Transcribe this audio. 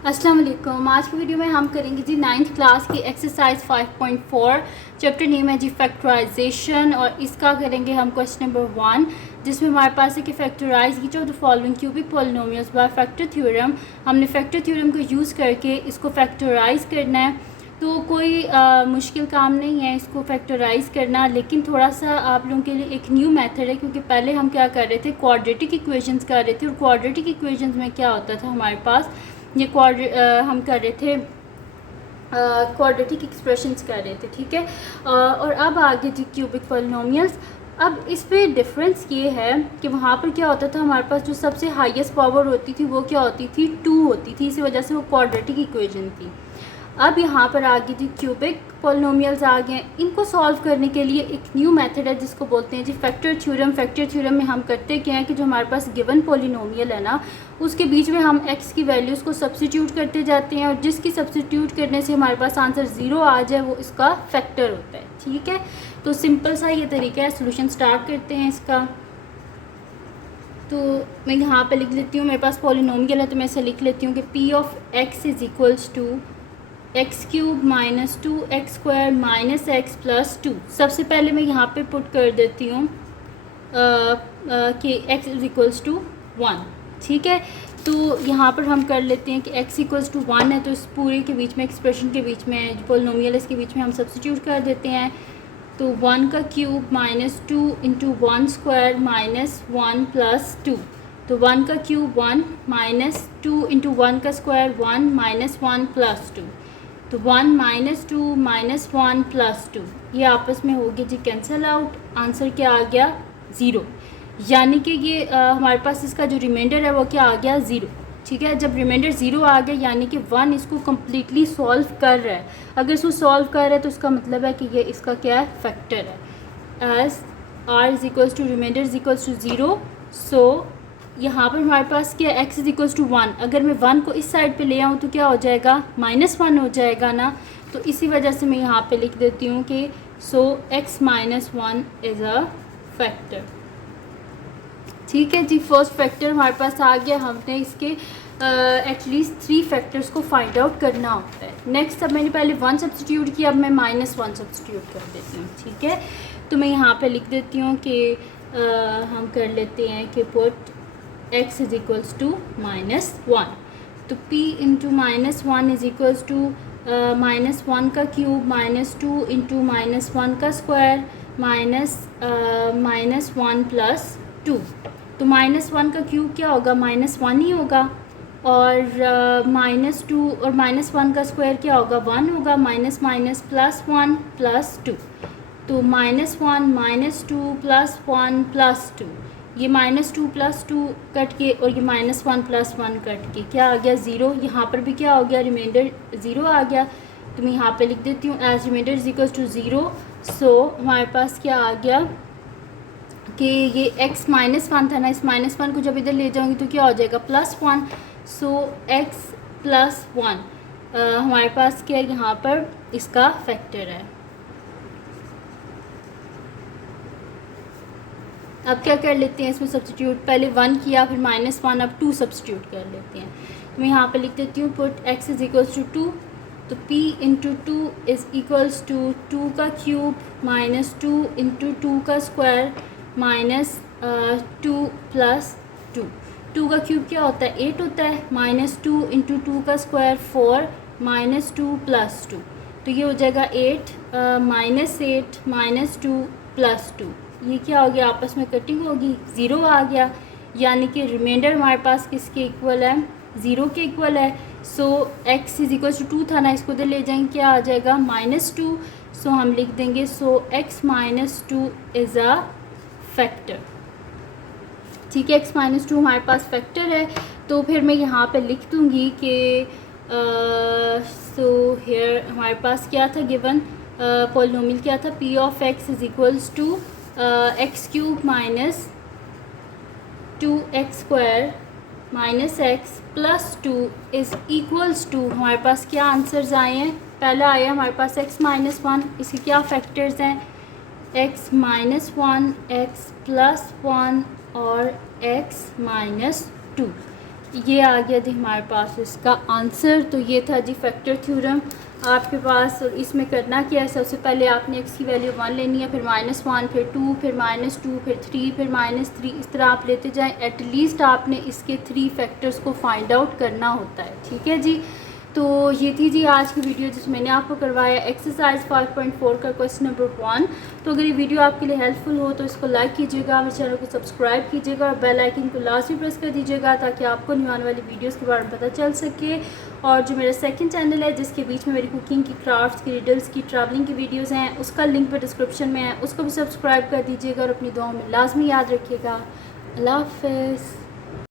अस्सलाम वालेकुम। आज की वीडियो में हम करेंगे जी 9th क्लास की एक्सरसाइज 5.4। चैप्टर नेम है जी फैक्टराइजेशन और इसका करेंगे हम क्वेश्चन नंबर 1, जिसमें हमारे पास है कि factorise each of the following cubic polynomials by factor theorem. हमने फैक्टर थ्योरम को यूज़ करके इसको फैक्टराइज करना है। तो कोई मुश्किल काम नहीं है इसको फैक्टराइज करना, लेकिन थोड़ा सा आप लोगों के लिए एक न्यू मेथड है, क्योंकि पहले हम क्या कर रहे थे, क्वाड्रेटिक इक्वेशंस कर रहे थे। और क्वाड्रेटिक इक्वेशंस में क्या होता था, हमारे पास ये हम कर रहे थे क्वाड्रेटिक एक्सप्रेशंस कर रहे थे, ठीक है। और अब आगे जी क्यूबिक पॉलिनोमियल्स। अब इस पे डिफरेंस ये है कि वहाँ पर क्या होता था, हमारे पास जो सबसे हाईएस्ट पावर होती थी वो क्या होती थी, 2 होती थी, इसी वजह से वो क्वाड्रेटिक इक्वेशन थी। अब यहाँ पर आगे जी क्यूबिक पॉलिनोमियल्स आ गए। इनको सॉल्व करने के लिए एक न्यू मेथड है जिसको बोलते हैं जी फैक्टर थ्योरम। फैक्टर थ्योरम में हम करते क्या है कि जो हमारे पास गिवन पॉलिनोमियल है ना, उसके बीच में हम x की वैल्यूज़ को सब्स्टिट्यूट करते जाते हैं, और जिसकी सब्स्टिट्यूट करने से हमारे पास आंसर 0 आ जाए वो इसका फैक्टर होता है, ठीक है। तो सिंपल सा ये तरीका है। सोल्यूशन स्टार्ट करते हैं इसका। तो मैं यहाँ पे लिख लेती हूँ, मेरे पास पॉलिनोमियल है तो मैं इसे लिख लेती हूँ कि p of x is equals to x cube minus 2x square minus x plus 2। सबसे पहले मैं यहाँ पे पुट कर देती हूँ कि x इज़ इक्वल्स टू 1, ठीक है। तो यहाँ पर हम कर लेते हैं कि x इक्वल्स टू 1 है, तो इस पूरे के बीच में, एक्सप्रेशन के बीच में, जो पॉलिनोमियल इसके बीच में हम सब्स्टिट्यूट कर देते हैं। तो 1 का cube minus 2 into 1 square minus 1 plus 2। तो 1 का क्यूब 1 माइनस 2 इंटू 1 का स्क्वायर 1 माइनस 1 प्लस 2। तो 1 माइनस 2 माइनस 1 प्लस 2 ये आपस में हो गया जी कैंसिल आउट। आंसर क्या आ गया, 0। यानी कि ये हमारे पास इसका जो रिमाइंडर है वो क्या आ गया, 0, ठीक है। जब रिमाइंडर 0 आ गया यानी कि 1 इसको कम्प्लीटली सॉल्व कर रहा है। अगर इसको सॉल्व कर रहा है तो उसका मतलब है कि ये इसका क्या है, फैक्टर है। As R is equals to remainder is equals to 0। So यहाँ पर हमारे पास क्या, x इज इक्वल्स टू 1। अगर मैं 1 को इस साइड पे ले आऊँ तो क्या हो जाएगा, -1 हो जाएगा ना। तो इसी वजह से मैं यहाँ पे लिख देती हूँ कि सो x minus 1 is a factor, ठीक है जी। फर्स्ट फैक्टर हमारे पास आ गया। हमने इसके एटलीस्ट 3 फैक्टर्स को फाइंड आउट करना होता है। नेक्स्ट, अब मैंने पहले 1 सब्स्टिट्यूट किया, अब मैं -1 सब्स्टिट्यूट कर देती हूँ, ठीक है। तो मैं यहाँ पे लिख देती हूँ कि हम कर लेते हैं कि put x is equals to -1। तो p into -1 is equals to -1 का क्यूब माइनस 2 इंटू -1 का स्क्वायर माइनस 1 प्लस 2। तो -1 का क्यूब क्या होगा, -1 ही होगा, और -2 और -1 का स्क्वायर क्या होगा, 1 होगा, माइनस माइनस प्लस 1 प्लस 2। तो -1 -2 प्लस 1 प्लस 2, ये -2 प्लस 2 कट के और ये -1 प्लस 1 कट के क्या आ गया, 0। यहाँ पर भी क्या हो गया, रिमाइंडर 0 आ गया। तो मैं यहाँ पे लिख देती हूँ as remainder is equals to 0। So हमारे पास क्या आ गया कि ये x -1 था ना, इस -1 को जब इधर ले जाऊँगी तो क्या हो जाएगा, +1। सो x प्लस 1 हमारे पास क्या यहाँ पर इसका फैक्टर है। अब क्या कर लेते हैं इसमें सब्स्टिट्यूट, पहले 1 किया फिर -1, अब 2 सब्स्टिट्यूट कर लेते हैं। तो मैं यहाँ पे लिख देती हूँ put x is equals to 2। तो p into 2 is equals to 2 का क्यूब माइनस 2 इंटू 2 का स्क्वायर माइनस 2 प्लस 2। 2 का क्यूब क्या होता है, 8 होता है, -2 इंटू 2 का स्क्वायर 4 -2 प्लस 2। तो ये हो जाएगा 8 -8 -2 प्लस 2। ये क्या हो गया, आपस में कटिंग होगी, 0 आ गया। यानी कि रिमाइंडर हमारे पास किसके इक्वल है, 0 के इक्वल है। सो x इज इक्वल टू 2 था ना, इसको इधर ले जाएंगे, क्या आ जाएगा, -2। सो हम लिख देंगे सो x -2 इज़ अ फैक्टर, ठीक है। x -2 हमारे पास फैक्टर है। तो फिर मैं यहाँ पे लिख दूँगी कि सो हेयर हमारे पास क्या था गिवन, पॉलिनोमियल क्या था, p of x is equals to x cube minus 2x square minus x plus 2 is equals to, हमारे पास क्या आंसर्स आए हैं, पहला आया हमारे पास x -1, इसके क्या फैक्टर्स हैं, x -1, x +1 और x -2। ये आ गया जी हमारे पास इसका आंसर। तो ये था जी फैक्टर थ्योरम आपके पास। और इसमें करना क्या है, सबसे पहले आपने एक्स की वैल्यू 1 लेनी है, फिर -1, फिर 2, फिर -2, फिर 3, फिर -3, इस तरह आप लेते जाएं। एटलीस्ट आपने इसके 3 फैक्टर्स को फाइंड आउट करना होता है, ठीक है जी। तो ये थी जी आज की वीडियो जिसमें मैंने आपको करवाया एक्सरसाइज 5.4 का क्वेश्चन नंबर 1। तो अगर ये वीडियो आपके लिए हेल्पफुल हो तो इसको लाइक कीजिएगा, मेरे चैनल को सब्सक्राइब कीजिएगा और बेल आइकन को लाजमी प्रेस कर दीजिएगा ताकि आपको न्यू आने वाली वीडियोस के बारे में पता चल सके। और जो मेरा सेकंड चैनल है जिसके बीच में मेरी कुकिंग की, क्राफ्ट्स की, रिडल्स की, ट्रैवलिंग की वीडियोज़ हैं, उसका लिंक पर डिस्क्रिप्शन में है, उसको भी सब्सक्राइब कर दीजिएगा और अपनी दुआओं में लाजमी याद रखिएगा। अल्लाह हाफ़िज़।